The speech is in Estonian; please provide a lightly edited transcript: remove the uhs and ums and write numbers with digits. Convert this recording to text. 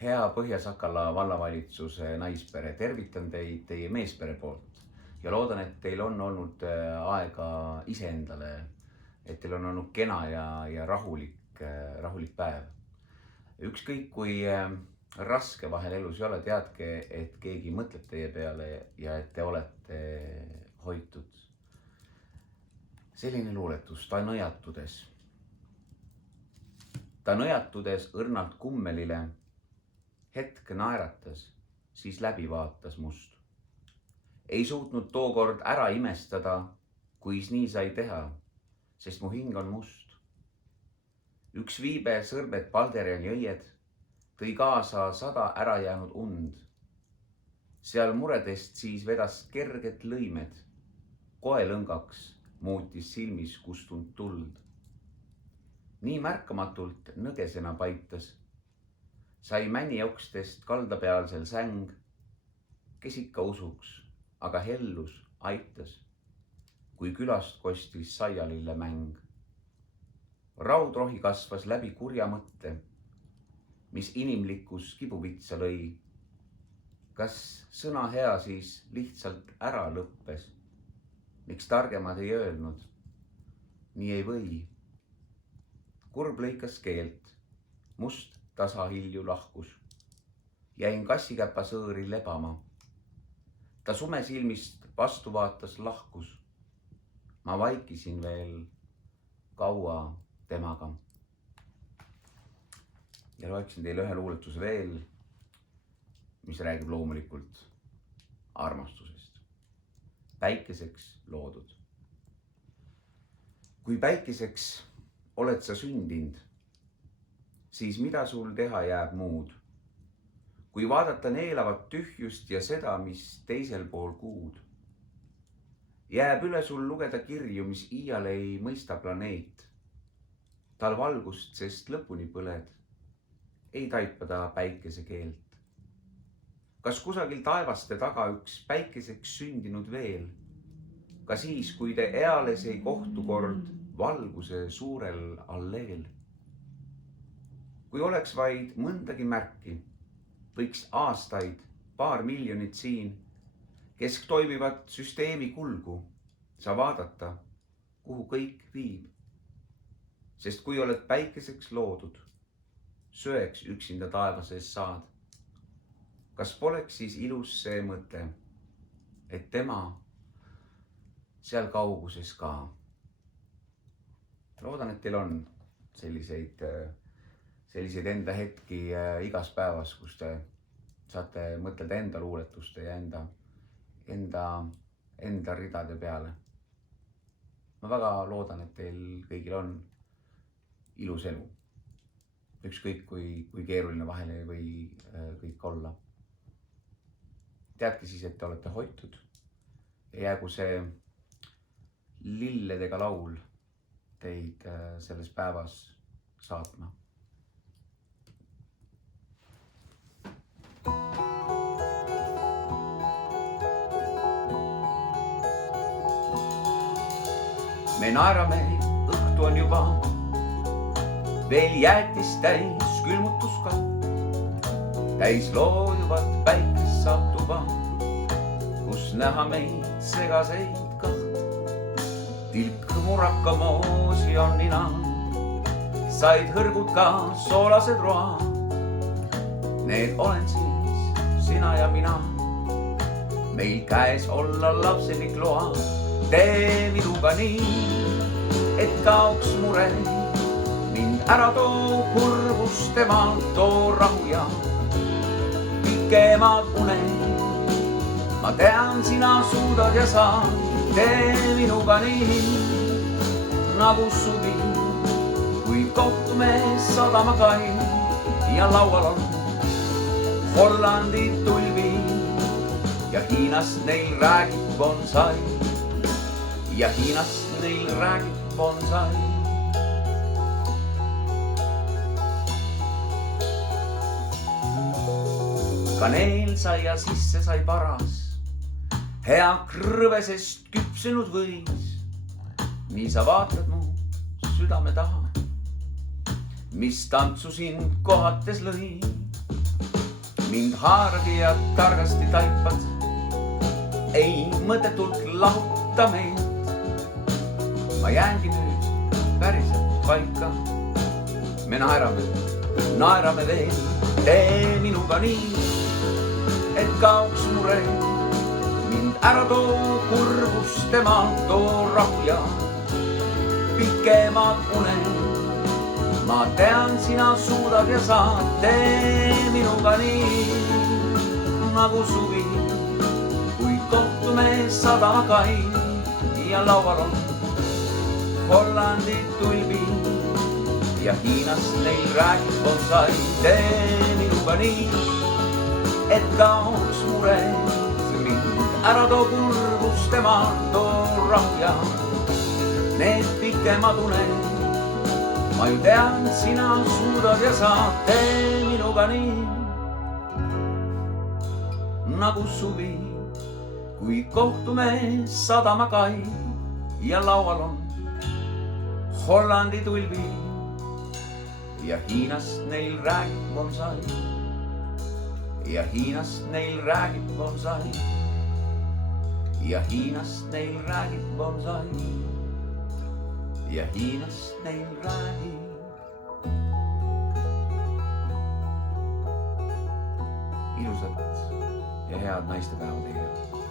Hea Põhja-Sakala vallavalitsuse naispere, tervitan teid teie meespere poolt ja loodan, et teil on olnud aega iseendale, et teil on olnud kena ja rahulik päev. Ükskõik kui raske vahel elus ei ole, teadke, et keegi mõtleb teie peale ja et te olete hoitud. Selline luuletus, ta nõjatudes. Ta nõjatudes õrnalt kummelile, hetk naeratas, siis läbi vaatas must. Ei suutnud tookord ära imestada, kuis nii sai teha, sest mu hing on must. Üks viibe sõrbed palderjal jõied, tõi kaasa 100 ära jäänud und. Seal muredest siis vedas kerget lõimed, koelõngaks muutis silmis kustunud tuld. Nii märkamatult nõgesena paitas, sai männiokstest kaldapealsel säng, kes ikka usuks, aga hellus aitas, kui külast kostis saialille mäng. Raudrohi kasvas läbi kurja mõtte, mis inimlikkus kibuvitsa lõi. Kas sõna hea siis lihtsalt ära lõppes? Miks targemad ei öelnud? Nii ei või. Kurb lõikas keelt, must tasahilju lahkus. Jäin kassikäpa sõõri lebama. Ta sumesilmist vastu vaatas lahkus. Ma vaikisin veel kaua temaga. Ja loeksin teile ühe luuletuse veel, mis räägib loomulikult armastusest. Päikeseks loodud. Kui päikeseks oled sa sündinud, siis mida sul teha jääb muud? Kui vaadata neelavat tühjust ja seda, mis teisel pool kuud. Jääb üle sul lugeda kirju, mis iial ei mõista planeet. Tal valgust, sest lõpuni põled, ei taipada päikese keelt. Kas kusagil taevaste taga üks päikeseks sündinud veel? Ka siis, kui te eales ei kohtu kord valguse suurel alleel. Kui oleks vaid mõndagi märki, võiks aastaid, 2 miljonit siin, kesk toimivat süsteemi kulgu, sa vaadata, kuhu kõik viib. Sest kui oled päikeseks loodud, söeks üksinda taevases saad. Kas poleks siis ilus see mõte, et tema seal kauguses ka? Loodan, et teil on selliseid enda hetki igas päevas, kus te saate mõtelda enda luuletuste ja enda ridade peale. Ma väga loodan, et teil kõigil on ilus elu. Ükskõik kui keeruline vahel ei või kõik olla. Teadke siis, et te olete hoitud ja jäägu see lilledega laul teid selles päevas saatma. Me naerame, õhtu on juba, veel jäätist täis külmutuskapp, täis loojuvat päikest saab tuba, kus näha meid segaseid kaht. Tilk muraka moosi on nina, said hõrgud ka soolased roa. Need olen siis sina ja mina, meil käes olla lapselik loa. Tee minuga nii, et kaoks mure, mind ära too kurbust temalt, too rahu ja pikemad uned. Ma tean, sina suudad ja saad, tee minuga nii, nagu suvi, kui kohtume sadamakai ja laual on Hollandi tulvi ja Hiinast neil räägib bonsai. Ja Hiinast neil räägib bonsai. Kaneel sai ja sisse sai paras, hea krõvesest küpsenud võis. Nii sa vaatad mu südame taha, mis tantsu sind kohates lõi. mind haarad ja targasti taipad, ei mõttetult lahuta meid. ma jäängi nüüd päriselt paika. me naerame veel, tee minuga nii, et kaoks mure. mind ära too kurbust emaal, too rahu ja pikemad uned. ma tean, sina suudad ja saad, tee minuga nii nagu suvi, kui kohtume sadamakai ja laual on Hollandi tulbi ja Hiinast neil räägib bonsai. tee minuga nii, et kaoks mure. mind ära too kurbust emaal, too rahu ja need pikemad uned. ma ju tean, sina suudad ja saad, tee minuga nii nagu suvi, kui kohtume sadamakai ja laual on Hollandi tulbi ja Hiinast neil räägib bonsai. ja Hiinast neil räägib bonsai. ja Hiinast neil räägib bonsai. ja Hiinast neil räägib. ilusat ja head naistepäeva teile.